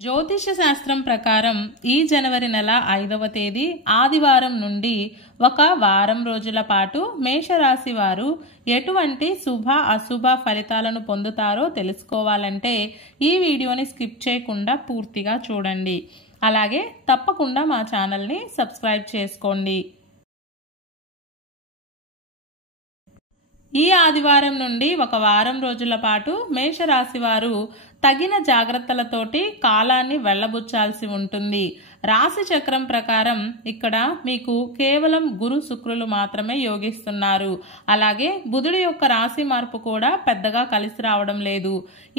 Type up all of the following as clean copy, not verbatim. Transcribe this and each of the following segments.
జ్యోతిష శాస్త్రం ప్రకారం ఈ జనవరి నెల 5వ తేదీ ఆదివారం నుండి ఒక వారం రోజుల పాటు మేషరాశి వారు ఎటువంటి శుభ అశుభ ఫలితాలను పొందుతారో తెలుసుకోవాలంటే ఈ వీడియోని స్కిప్ చేయకుండా పూర్తిగా చూడండి. అలాగే తప్పకుండా మా ఛానల్ని సబ్స్క్రైబ్ చేసుకోండి. ఈ ఆదివారం నుండి ఒక వారం రోజుల పాటు మేషరాశి వారు తగిన జాగ్రత్తలతోటి కాలాన్ని వెళ్ళబుచ్చాల్సి ఉంటుంది. రాశి చక్రం ప్రకారం ఇక్కడ మీకు కేవలం గురు శుక్రులు మాత్రమే యోగిస్తున్నారు. అలాగే బుధుడి యొక్క రాశి మార్పు కూడా పెద్దగా కలిసి రావడం లేదు.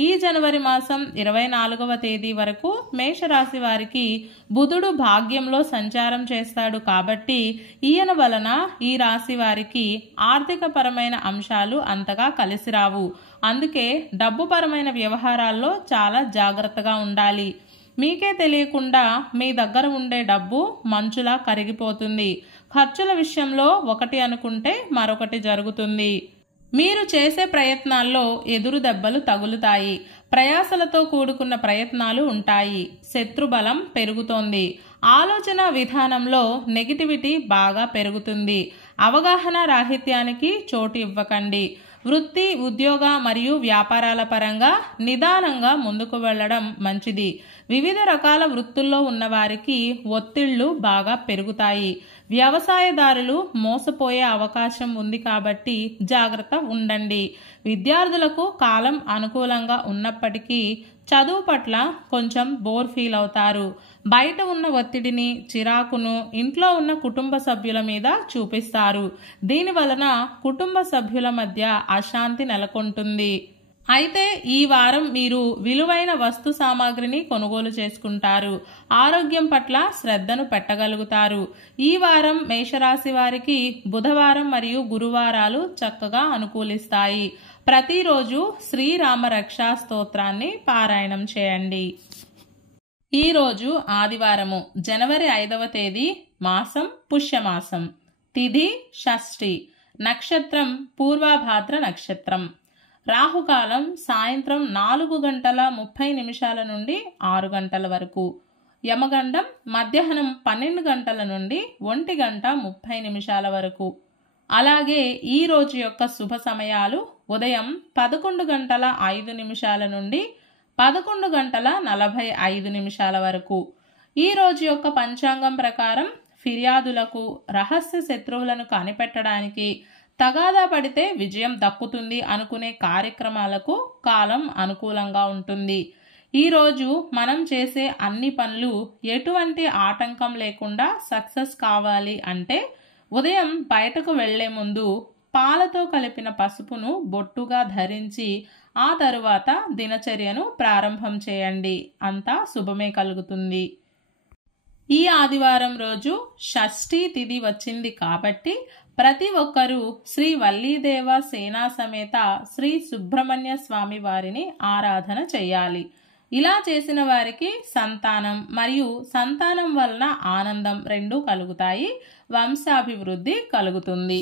ఈ జనవరి మాసం 24వ తేదీ వరకు మేషరాశి వారికి బుధుడు భాగ్యంలో సంచారం చేస్తాడు. కాబట్టి ఈయన వలన ఈ రాశి వారికి ఆర్థిక పరమైన అంశాలు అంతగా కలిసి రావు. అందుకే డబ్బుపరమైన వ్యవహారాల్లో చాలా జాగ్రత్తగా ఉండాలి. మీకే తెలియకుండా మీ దగ్గర ఉండే డబ్బు మంచులా కరిగిపోతుంది. ఖర్చుల విషయంలో ఒకటి అనుకుంటే మరొకటి జరుగుతుంది. మీరు చేసే ప్రయత్నాల్లో ఎదురు దెబ్బలు తగులుతాయి. ప్రయాసలతో కూడుకున్న ప్రయత్నాలు ఉంటాయి. శత్రుబలం పెరుగుతోంది. ఆలోచన విధానంలో నెగిటివిటీ బాగా పెరుగుతుంది. అవగాహన రాహిత్యానికి చోటు ఇవ్వకండి. వృత్తి, ఉద్యోగ మరియు వ్యాపారాల పరంగా నిదానంగా ముందుకు వెళ్ళడం మంచిది. వివిధ రకాల వృత్తుల్లో ఉన్నవారికి ఒత్తిళ్లు బాగా పెరుగుతాయి. వ్యవసాయదారులు మోసపోయే అవకాశం ఉంది కాబట్టి జాగ్రత్త ఉండండి. విద్యార్థులకు కాలం అనుకూలంగా ఉన్నప్పటికీ చదువు పట్ల కొంచెం బోర్ ఫీల్ అవుతారు. బయట ఉన్న ఒత్తిడిని, చిరాకును ఇంట్లో ఉన్న కుటుంబ సభ్యుల మీద చూపిస్తారు. దీని వలన కుటుంబ సభ్యుల మధ్య అశాంతి నెలకొంటుంది. అయితే ఈ వారం మీరు విలువైన వస్తు సామాగ్రిని కొనుగోలు చేసుకుంటారు. ఆరోగ్యం పట్ల శ్రద్ధను పెట్టగలుగుతారు. ఈ వారం మేషరాశి వారికి బుధవారం మరియు గురువారాలు చక్కగా అనుకూలిస్తాయి. ప్రతిరోజు శ్రీరామ రక్షా స్తోత్రాన్ని పారాయణం చేయండి. ఈరోజు ఆదివారము జనవరి 5వ తేదీ, మాసం పుష్యమాసం, తిథి షష్ఠి, నక్షత్రం పూర్వభాద్ర నక్షత్రం. రాహుకాలం సాయంత్రం 4:30 నుండి 6 వరకు. యమగండం మధ్యాహ్నం 12 గంటల నుండి 1:30 వరకు. అలాగే ఈ రోజు యొక్క శుభ సమయాలు ఉదయం 11:05 నుండి 11:45 వరకు. ఈ రోజు యొక్క పంచాంగం ప్రకారం ఫిర్యాదులకు, రహస్య శత్రువులను కనిపెట్టడానికి, తగాదా పడితే విజయం దక్కుతుంది అనుకునే కార్యక్రమాలకు కాలం అనుకూలంగా ఉంటుంది. ఈరోజు మనం చేసే అన్ని పనులు ఎటువంటి ఆటంకం లేకుండా సక్సెస్ కావాలి అంటే ఉదయం బయటకు వెళ్లే ముందు పాలతో కలిపిన పసుపును బొట్టుగా ధరించి ఆ తరువాత దినచర్యను ప్రారంభం చేయండి. అంతా శుభమే కలుగుతుంది. ఈ ఆదివారం రోజు షష్ఠి తిథి వచ్చింది కాబట్టి ప్రతి ఒక్కరూ శ్రీ వల్లీదేవ సేనా సమేత శ్రీ సుబ్రహ్మణ్య స్వామి వారిని ఆరాధన చేయాలి. ఇలా చేసిన వారికి సంతానం మరియు సంతానం వలన ఆనందం రెండూ కలుగుతాయి. వంశాభివృద్ధి కలుగుతుంది.